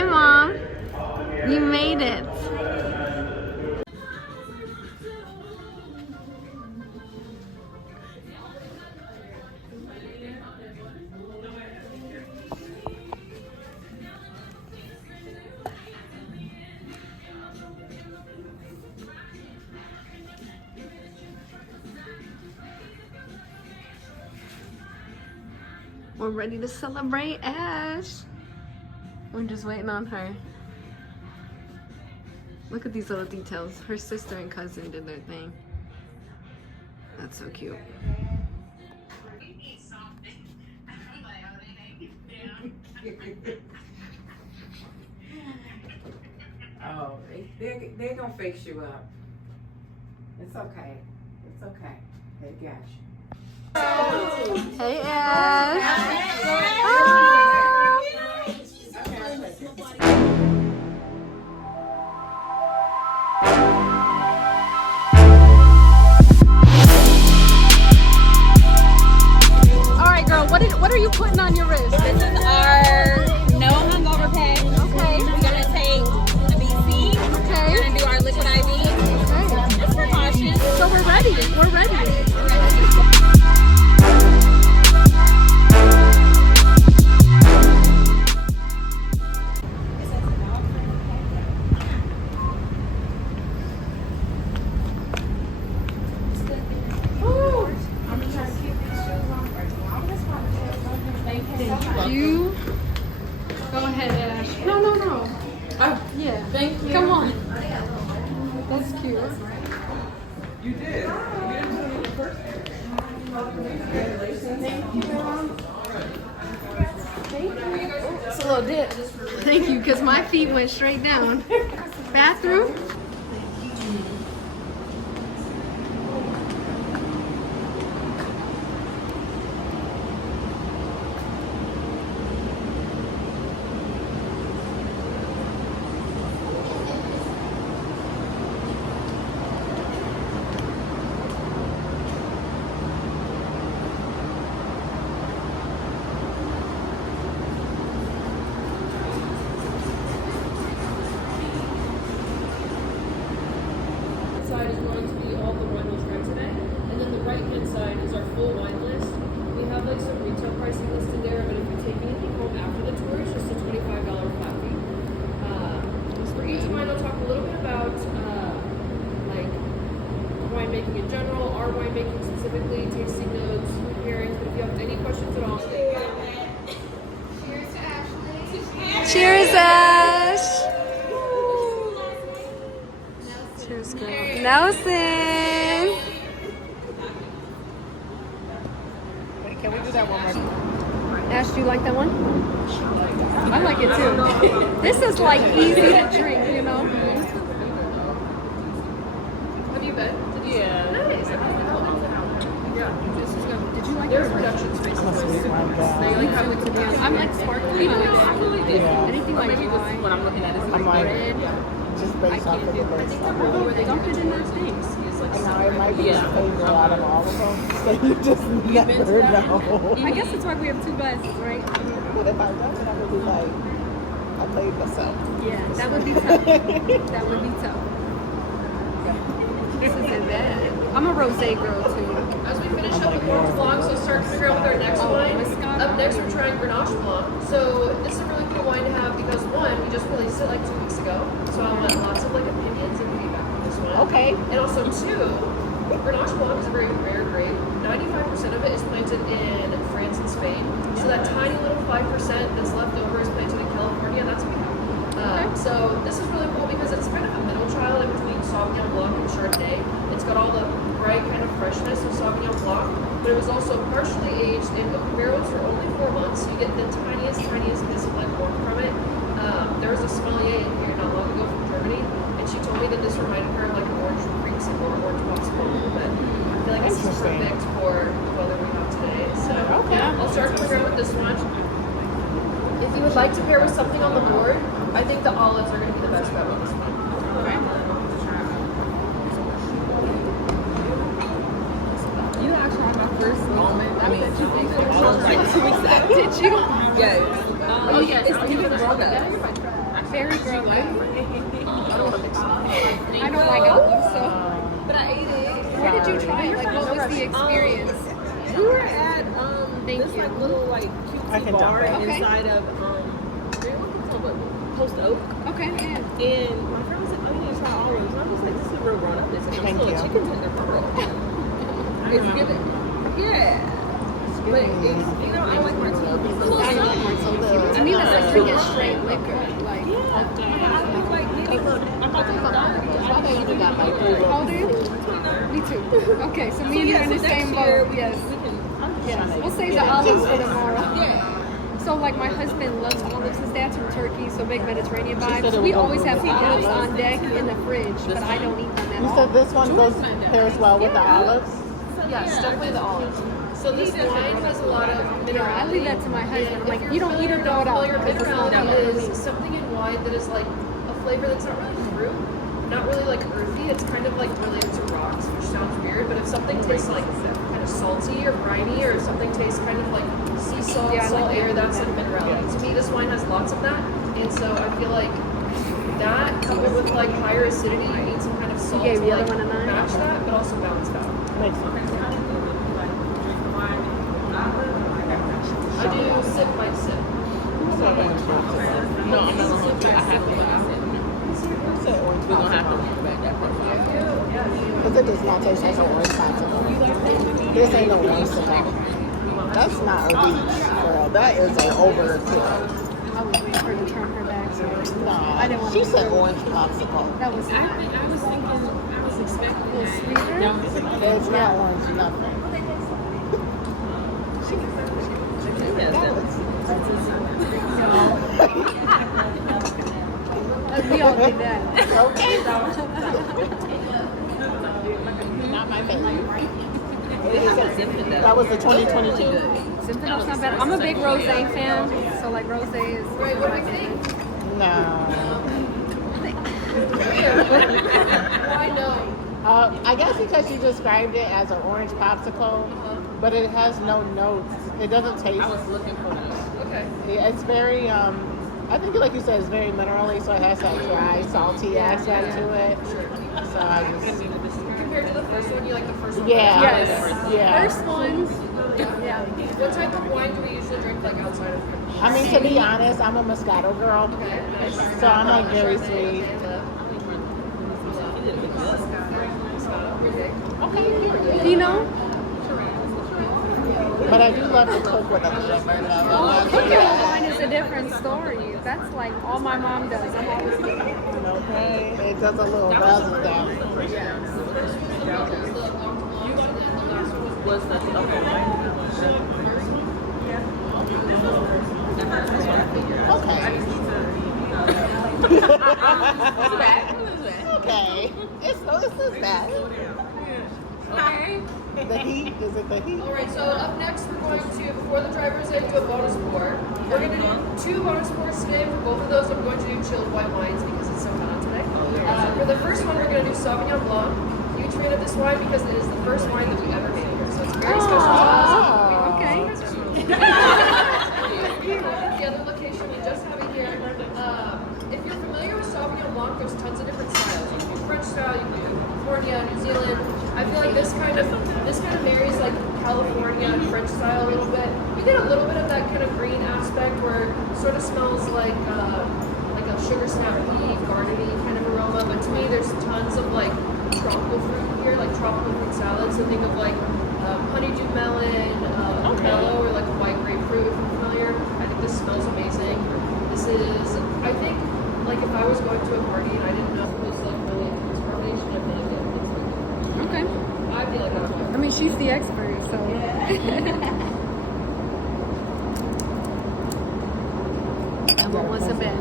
Hi, Mom. You made it. We're ready to celebrate Ash. We're just waiting on her. Look at these little details. Her sister and cousin did their thing. That's so cute. Oh, they're gonna fix you up. It's okay. It's okay. They got you. Hey, Ash. Oh. All right, girl. What are you putting on your wrist? This is our no hungover pack. Okay. We're gonna take the BC. Okay. We're gonna do our liquid IV. Okay. Just precautions. So we're ready. We're ready. You go ahead, Ash. No. Oh, yeah. Thank you. Come on. That's cute. You did. You didn't put it in the first. Thank you. It's a little dip. Thank you, because my feet went straight down. Bathroom? Side is going to be all the wine we'll try today, and then the right hand side is our full wine list. We have like some retail pricing listed there, but if you're taking anything home after the tour, it's just a $25 flat fee. For each wine, I'll talk a little bit about like winemaking in general, our winemaking specifically, tasting notes, food pairings. But if you have any questions at all, cheers to Ashley. Cheers, Ash. Cheers, girl. Nelson. Can we do that one more time? Ash, do you like that one? I like it too. This is like easy to drink, you know? Have you been? Yeah. Nice. Did you like There's this? production spaces. I'm a sweet wine They guy. like have like I'm like sparkling. Even though I'm really different. Yeah. Anything like Maybe this is wine. what I'm looking at is I'm like, Red. just based off of the base. Dump it in those things. I know it might be just taking a lot of all of them, so you just never know. I guess that's why we have two glasses, right? But if I wasn't, I would be like, I played myself. Yeah, that would be tough. That would be tough. This isn't bad. I'm a rosé girl too. As we finish up the Orange Blanc, so start to figure out with our next wine. Up next, we're trying Grenache Blanc. So this is a really cool wine to have because one, we just released it like 2 weeks ago. So I want lots of like opinions and feedback on this one. Okay. And also two, Grenache Blanc is a very rare grape. 95% of it is planted in France and Spain. So that tiny little 5% that's left over is planted in California. That's what we have. So this is really cool because it's kind of a middle child in between Sauvignon Blanc and Chardonnay. It's got all the bright kind of freshness of Sauvignon Blanc, but it was also partially aged in oak barrels for only 4 months. So you get the tiniest bits of like warmth from it. There was a sommelier in here not long ago from Germany, and she told me that this reminded her of like an orange creamsicle or orange popsicle. But I feel like this is perfect for the weather we have today. So I'll start to pair with this one. If you would like to pair with something on the board, I think the olives are going to be the best bet on this one. You actually had my first moment. I mean, did you? Yes. Oh, yes. It's even grown up. I Very gross. I don't like olives, so. But I ate it. Where did you try it? Like, what was the experience? We were at Thank this you. like little like I cutesy can bar jump in. Okay. inside of Post Oak. Okay, yeah. And my friend was like, "Oh, you need to try olives." And I was like, "This is real grown up. It's like Thank a little you. chicken tender pearl." It's good. Yeah. But it's, you know, I like martinis. I love martinis. To me, that's like drinking straight liquor. Like, Yeah. I was like, how old are you? Me too. Okay, so me and you are in the same boat. Yes. Yes. We'll save the olives for tomorrow. Yeah. So like my husband loves olives. His dad's from Turkey, so big Mediterranean said vibes. it So we was always have over. olives on deck in the fridge, but I don't eat them at You all. said this one goes pairs well with the olives? Yes, definitely the olives. So this wine has a lot of Yeah, I leave minerality. that to my husband. I'm like, If you don't eat you're or throw it out. familiar, Because it's not minerality good for me. is something in wine that is like a flavor that's not really fruit, not really like earthy. It's kind of like related to rocks, which sounds weird. But if something tastes like kind of salty or briny, or if something tastes kind of like sea salt, Yeah, I salt like air, that. that's like minerality. To me, this wine has lots of that, and so I feel like that coupled with like higher acidity, you need some kind of salt gave to the like other one a 9? match that, but also balance it out. Makes sense. I do sip by sip. No, I'm not gonna hold you. I have to look at it. We're gonna have to look back that part. Because it does not taste like an orange popsicle. This ain't no orange cigar. That's not a beach, girl. That is an overkill. I was waiting for her to turn her back. So I didn't want She to. said orange popsicle. That was I was thinking, I was expecting a little sweeter. It's not orange nothing. We all did that. Okay. Not my favorite. That was the 2022? Zinfandel's not bad. I'm a big rosé fan, so like rosé is Right, what do my you think? favorite. No. Why no? I guess because you described it as an orange popsicle, but it has no notes. It doesn't taste. I was looking for those. Okay. Yeah, it's very. I think, like you said, it's very minerally, so it has that dry, salty aspect to it. So I just. Compared to the first one, you like the first one? Yeah. Yes. Yeah. First ones. Yeah. What type of wine do we usually drink like outside of here? I mean, to be honest, I'm a Moscato girl, Okay. Nice. so I'm like very sweet. Okay, period. Pinot. But I do love to cook with a liver. Cooking with wine is a different story. That's like all my mom does. I'm always cooking. Okay, it does a little razzle dazzle. Was the Okay. It's this is bad. Okay. The heat? Is it the heat? All right, so up next we're going to, before the driver's ed, do a bonus pour. We're going to do 2 bonus pours today. For both of those, I'm going to do chilled white wines because it's so hot today. For the first one, we're going to do Sauvignon Blanc. Huge fan of this wine because it is the first wine that we ever made here, so it's very special to us. Oh. Okay. The other location we just have it here. If you're familiar with Sauvignon Blanc, there's tons of different styles. You can do French style, you can do California, New Zealand. I feel like this kind of marries like California and French style a little bit. You get a little bit of that kind of green aspect where it sort of smells like a sugar snap pea, garden-y kind of aroma. But to me, there's tons of like tropical fruit here, like tropical fruit salad. So think of like honeydew melon, mellow, or like a white grapefruit if you're familiar. I think this smells amazing. This is, I think, like if I was going to a party and I didn't know who was like really into this combination, I feel like it would taste like it. Okay. I feel like that's I what. mean, she's the expert, so. Emma wants a bag.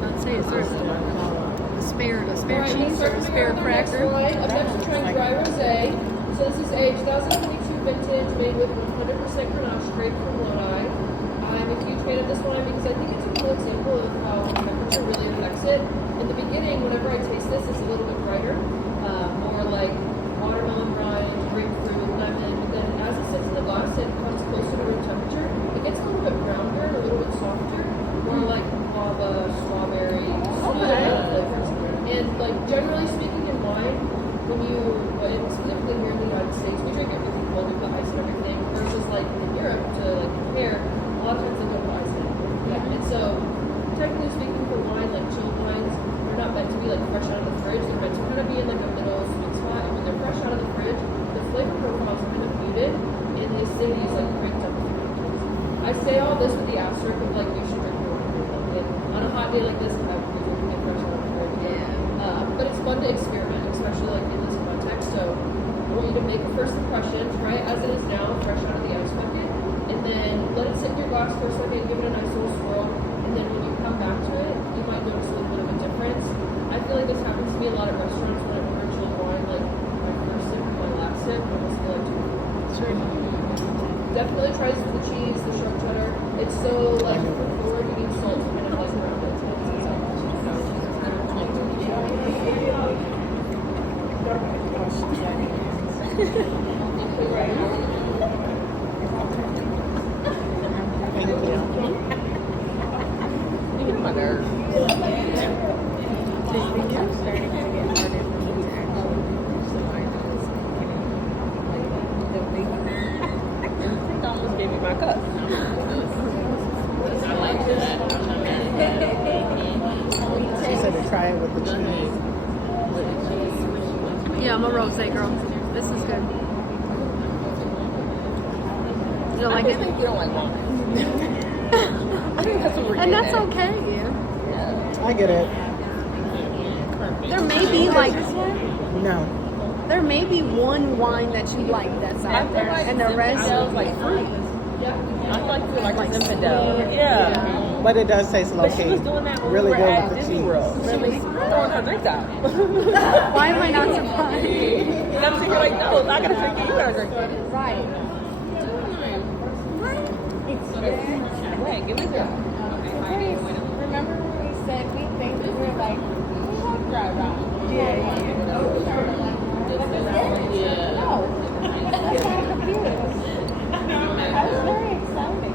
Not say it's her. A spare cheese or a spare cracker. I'm next trying dry rosé. So this is a 2022 vintage made with 100% Grenache straight from Lodi. I'm a huge fan of this wine because I think it's a cool example of how temperature really affects it. In the beginning, whenever I taste this, it's a little bit brighter, more like watermelon rind, grapefruit, lemon. But then as it sits in the glass, it comes closer to room temperature. It gets a little bit browner and a little bit softer, more like guava, I say all this with the asterisk of like you should drink your wine. Like, on a hot day like this, I would be drinking it fresh out of the fridge. But it's fun to experiment, especially like in this context. So I want you to make a first impression, try it as it is now, fresh out of the ice bucket, and then let it sit in your glass for a second, give it a nice little swirl, and then when you come back to it, you might notice a little bit of a difference. I feel like this happens to me a lot at restaurants when I order chilled wine, like my first sip and my last sip, I almost feel like definitely try this with the cheese, the sharp cheddar. It's so like forward, you need salt to kind of like around it. You get on my nerves. I almost gave you my cup. I like that. I'm not mad at that. She said to try it with the Go cheese. ahead. With the cheese. Yeah, I'm a rosé girl. This is good. You don't like I it? think you don't like wine. I think that's what we're And getting that's at. okay. Yeah. I get it. There may be like No. there may be one wine that you like that's I out feel there, like and the rest Zinfandel is like fruit. I feel like feel like Zinfandel. Yeah. But it does taste low But she key. was doing that when Really we were good at with the Disney cheese. World. Really throwing her drinks out. Why am I not surprised? And I'm sitting here like, no, I gotta drink it. You gotta drink it. Right. Right, give it to her. Remember when we said we think we were like, we have dry rot? Yeah. No, that's not confused. I was very excited.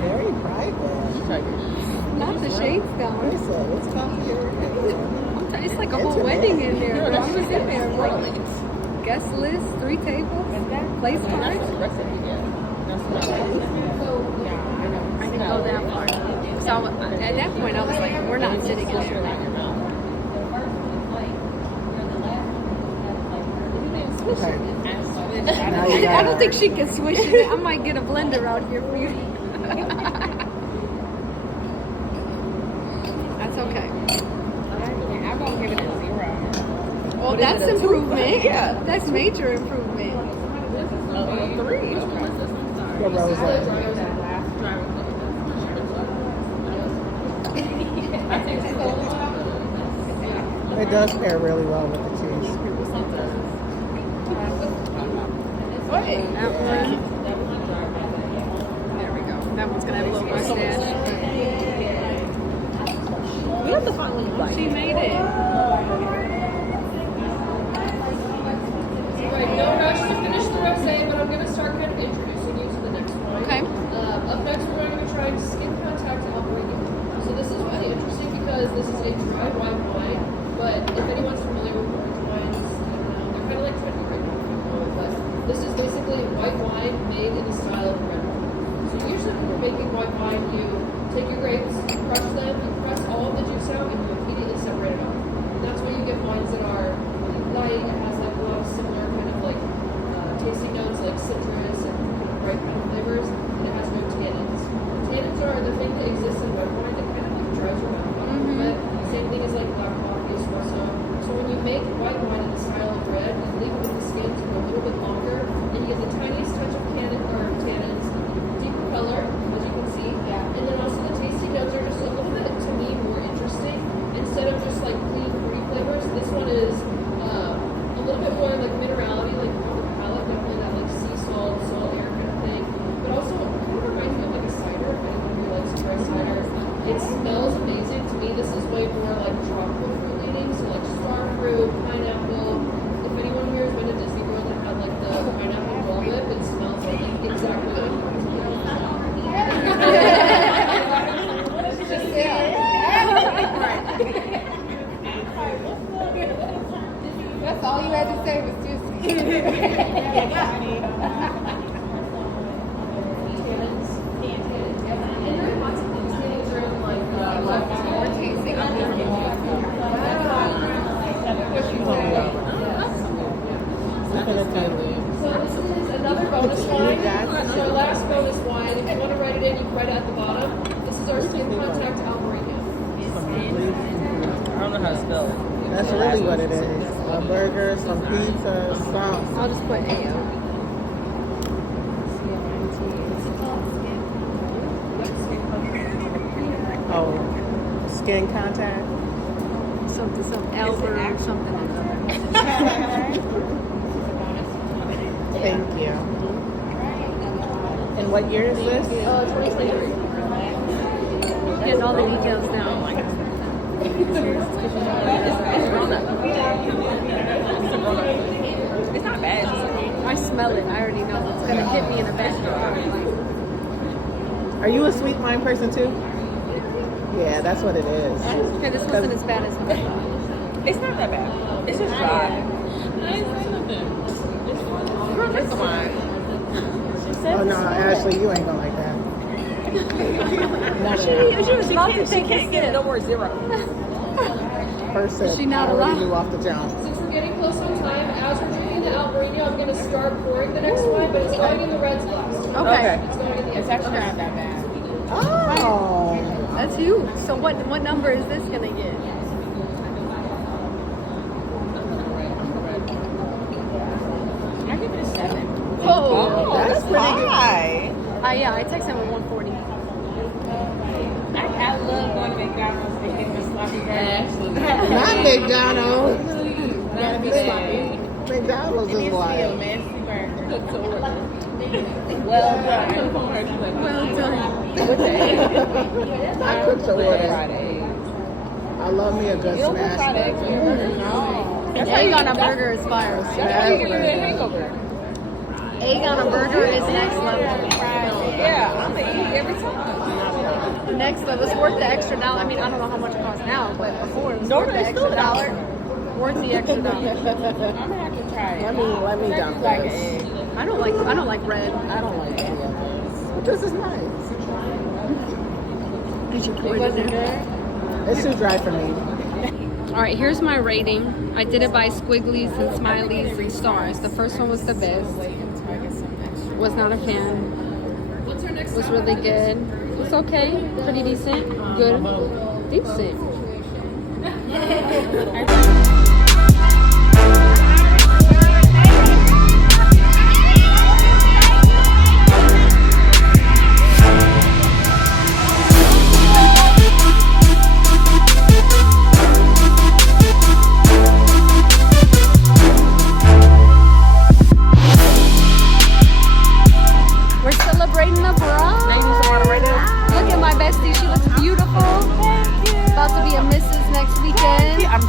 Very private. Not the shades What gone. is it? It's complicated. It's like a whole wedding in there. Bro. I'm just in there like guest list, 3 tables, place That's cards. the recipe, yeah. That's what I like. I didn't go that far. So at that point, I was like, we're not sitting in Swish it there. around your mouth. Okay. Now you I got don't think she can swish it. I might get a blender out here for you. That's okay. I'm gonna give it a 0. Well, that's improvement. Yeah, that's major improvement. 3. the rose. It does pair really well with the cheese. That one. There we go. That one's gonna have a little mustache. We have to find what you like. She made it. Right, no rush to finish the rosé, but I'm going to start kind of introducing you to the next wine. Okay. Up next, we're going to be trying skin contact upbringing. So this is really interesting because this is a dry white wine, but if anyone's familiar with orange wines, I don't know, they're kind of like trendy right now, but this is basically white wine made in the style of red wine. So usually when you're making white wine, you take your grapes, crush them, you press all of the juice out, and you immediately separate it out. And that's why you get wines that are really light, it has like a lot of similar kind of like tasting notes like citrus and kind of bright kind of flavors, and it has no tannins. Tannins are the thing that exists in red wine that kind of like dries your mouth out a little bit. Same thing as like black coffee, espresso. So when you make white wine in the style of red, you leave it with the skin to go a little bit longer, and you get the tiniest touch of tannins, deeper color, as you can see. And then also the tasting notes are just a little bit, to me, more interesting. Instead of just like clean, fruity flavors, this one is a little bit more like minerality, like on the palate, definitely that like sea salt, salt air kind of thing. But also it kind of reminds me of like a cider, if anyone here likes dry cider. It smells amazing. To me, this is way more like tropical fruit leaning, so like star fruit, pineapple. If anyone here has been to Disney World and had like the pineapple Dole Whip, it smells like exactly like That's all you had to say was juicy. like More tasting. Definitely. So this is another bonus wine. It's our last bonus wine. If you want to write it in, you can write it at the bottom. This is our skin contact Albarino. I don't know how to spell it. That's really what it is. A burger, some pizza, some. I'll just put AO. Oh, skin contact. Some Albert or something. Thank you. And what year is this? 2023. Getting all the details now. It's not bad. It's okay. I smell it. I already know it's gonna hit me in a bad. Are you a sweet wine person too? Yeah, that's what it is. Okay, this wasn't as bad as mine. It's not that bad. It's just dry. You don't drink the wine. Oh no, Ashley, you ain't gonna like that. She was about to take Can't get it no more zero. First sip, She not I already allowed? knew off the jump. Since we're getting close on time, as we're drinking the Albarino, I'm going to start pouring the next wine, but it's going in the reds glass. Okay. It's going in the It's actually not that bad. Oh, That's huge. So what number is this gonna get? I give it a 7. Oh, that's pretty good. high. yeah, I text him at 140. I love going to McDonald's and getting a sloppy burger. Not McDonald's. Gotta be sloppy. McDonald's is It's a like. messy burger. Cooked to order. Well done. Well done. With the egg. I cook to order. Fried eggs. I love me a good You don't put smash fried eggs in your burger. burger? No. Egg on a burger is fire. That's how you get rid of that hangover. Egg on a burger is next level. Yeah, I'm gonna eat it every time. Next level. It's worth the extra dollar. I mean, I don't know how much it costs now, but before it was No, worth the it's extra still dollar. Worth the extra dollar. I'm gonna have to try it. Let me dump Like an this. egg. I don't like red. I don't like any of this. But this is nice. Did you pour it in there? It's too dry for me. All right, here's my rating. I did it by squigglies and smileys and stars. The first one was the best. Was not a fan. Was really good. It's okay. Pretty decent. Good. Decent. We're celebrating the bride. Look at my bestie. She looks beautiful. Thank you. About to be a Mrs. next weekend. I'm